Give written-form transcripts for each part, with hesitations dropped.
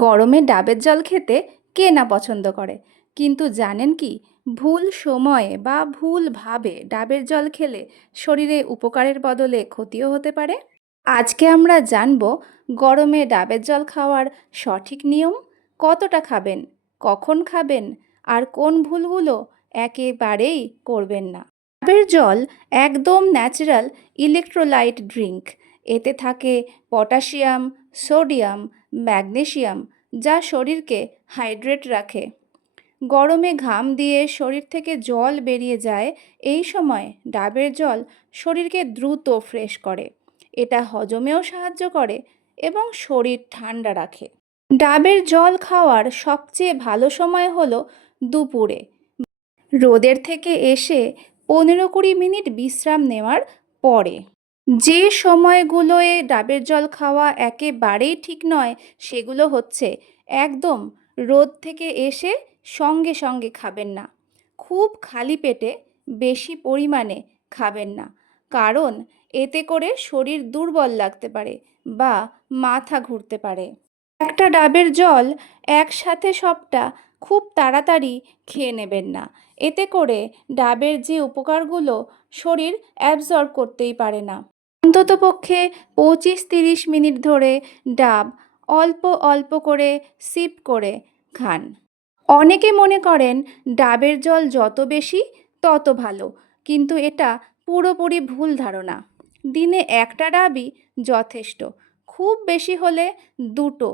গরমে ডাবের জল খেতে কে না পছন্দ করে, কিন্তু জানেন কি, ভুল সময়ে বা ভুলভাবে ডাবের জল খেলে শরীরে উপকারের বদলে ক্ষতিও হতে পারে। আজকে আমরা জানব গরমে ডাবের জল খাওয়ার সঠিক নিয়ম, কতটা খাবেন, কখন খাবেন, আর কোন ভুলগুলো একেবারেই করবেন না। ডাবের জল একদম ন্যাচারাল ইলেকট্রোলাইট ড্রিঙ্ক। এতে থাকে পটাশিয়াম, সোডিয়াম, ম্যাগনেসিয়াম, যা শরীরকে হাইড্রেট রাখে। গরমে ঘাম দিয়ে শরীর থেকে জল বেরিয়ে যায়, এই সময় ডাবের জল শরীরকে দ্রুত ফ্রেশ করে। এটা হজমেও সাহায্য করে এবং শরীর ঠান্ডা রাখে। ডাবের জল খাওয়ার সবচেয়ে ভালো সময় হলো দুপুরে, রোদের থেকে এসে 15-20 মিনিট বিশ্রাম নেওয়ার পরে। যে সময়গুলোয় ডাবের জল খাওয়া একেবারেই ঠিক নয় সেগুলো হচ্ছে, একদম রোদ থেকে এসে সঙ্গে সঙ্গে খাবেন না, খুব খালি পেটে বেশি পরিমাণে খাবেন না, কারণ এতে করে শরীর দুর্বল লাগতে পারে বা মাথা ঘুরতে পারে। একটা ডাবের জল একসাথে সবটা খুব তাড়াতাড়ি খেয়ে নেবেন না, এতে করে ডাবের যে উপকারগুলো শরীর অ্যাবজর্ব করতেই পারে না। অন্ততপক্ষে 25-30 মিনিট ধরে ডাব অল্প অল্প করে সিপ করে খান। অনেকে মনে করেন ডাবের জল যত বেশি তত ভালো, কিন্তু এটা পুরোপুরি ভুল ধারণা। দিনে একটা ডাবই যথেষ্ট, খুব বেশি হলে 2টো,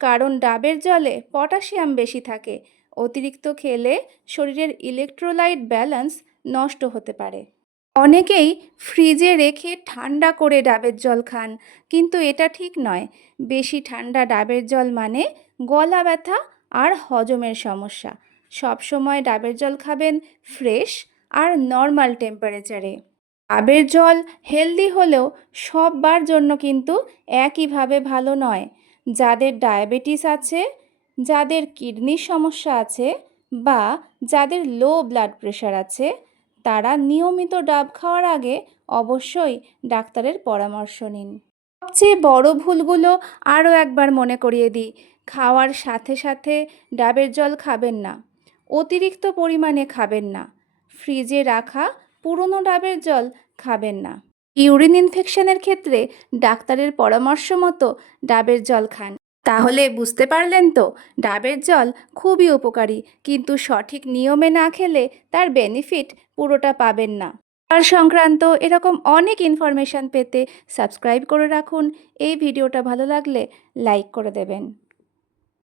কারণ ডাবের জলে পটাশিয়াম বেশি থাকে। অতিরিক্ত খেলে শরীরের ইলেকট্রোলাইট ব্যালেন্স নষ্ট হতে পারে। অনেকেই ফ্রিজে রেখে ঠান্ডা করে ডাবের জল খান, কিন্তু এটা ঠিক নয়। বেশি ঠান্ডা ডাবের জল মানে গলা ব্যথা আর হজমের সমস্যা। সবসময় ডাবের জল খাবেন ফ্রেশ আর নর্মাল টেম্পারেচারে। ডাবের জল হেলদি হলেও সববার জন্য কিন্তু একইভাবে ভালো নয়। যাদের ডায়াবেটিস আছে, যাদের কিডনির সমস্যা আছে, বা যাদের লো ব্লাড প্রেশার আছে, তারা নিয়মিত ডাব খাওয়ার আগে অবশ্যই ডাক্তারের পরামর্শ নিন। সবচেয়ে বড় ভুলগুলো আরও একবার মনে করিয়ে দিই। খাওয়ার সাথে সাথে ডাবের জল খাবেন না, অতিরিক্ত পরিমাণে খাবেন না, ফ্রিজে রাখা পুরনো ডাবের জল খাবেন না। ইউরিন ইনফেকশনের ক্ষেত্রে ডাক্তারের পরামর্শ মতো ডাবের জল খান। তাহলে বুঝতে পারলেন তো, ডাবের জল খুবই উপকারী, কিন্তু সঠিক নিয়মে না খেলে তার বেনিফিট পুরোটা পাবেন না। আর সংক্রান্ত এরকম অনেক ইনফরমেশান পেতে সাবস্ক্রাইব করে রাখুন। এই ভিডিওটা ভালো লাগলে লাইক করে দেবেন।